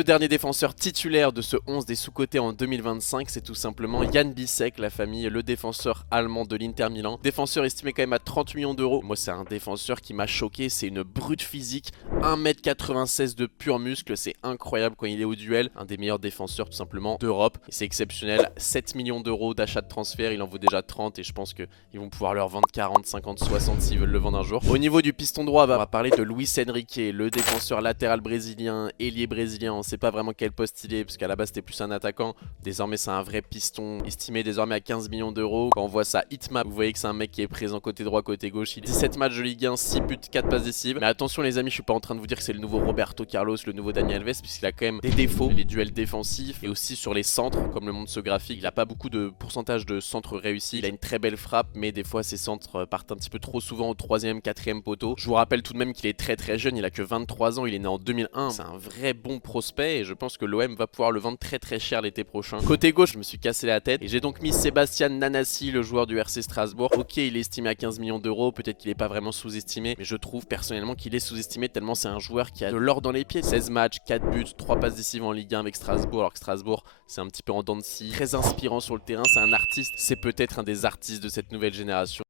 Le dernier défenseur titulaire de ce 11 des sous-cotés en 2025, c'est tout simplement Jan Bissek, la famille, le défenseur allemand de l'Inter Milan. Défenseur estimé quand même à 30 millions d'euros. Moi, c'est un défenseur qui m'a choqué, c'est une brute physique, 1m96 de pur muscle, c'est incroyable quand il est au duel. Un des meilleurs défenseurs tout simplement d'Europe. Et c'est exceptionnel, 7 millions d'euros d'achat de transfert, il en vaut déjà 30 et je pense qu'ils vont pouvoir leur vendre 40, 50, 60 s'ils veulent le vendre un jour. Au niveau du piston droit, on va parler de Luis Enrique, le défenseur latéral brésilien, ailier brésilien. On sait pas vraiment quel poste il est, parce qu'à la base c'était plus un attaquant. Désormais c'est un vrai piston, estimé désormais à 15 millions d'euros. Quand on voit sa hitmap, vous voyez que c'est un mec qui est présent côté droit, côté gauche. Il a 17 matchs de Ligue 1, 6 buts, 4 passes décisives. Mais attention les amis, je suis pas en train de vous dire que c'est le nouveau Roberto Carlos, le nouveau Dani Alves, puisqu'il a quand même des défauts, les duels défensifs et aussi sur les centres, comme le montre ce graphique. Il a pas beaucoup de pourcentage de centres réussis. Il a une très belle frappe, mais des fois ses centres partent un petit peu trop souvent au 3e, 4e poteau. Je vous rappelle tout de même qu'il est très jeune, il a que 23 ans, il est né en 2001. C'est un vrai bon prospect et je pense que l'OM va pouvoir le vendre très cher l'été prochain. Côté gauche, je me suis cassé la tête et j'ai donc mis Sébastien Nanasi, le joueur du RC Strasbourg. Ok, il est estimé à 15 millions d'euros, peut-être qu'il est pas vraiment sous-estimé, mais je trouve personnellement qu'il est sous-estimé tellement c'est un joueur qui a de l'or dans les pieds. 16 matchs, 4 buts, 3 passes décisives en Ligue 1 avec Strasbourg, alors que Strasbourg c'est un petit peu en dents de scie, très inspirant sur le terrain, c'est un artiste, c'est peut-être un des artistes de cette nouvelle génération.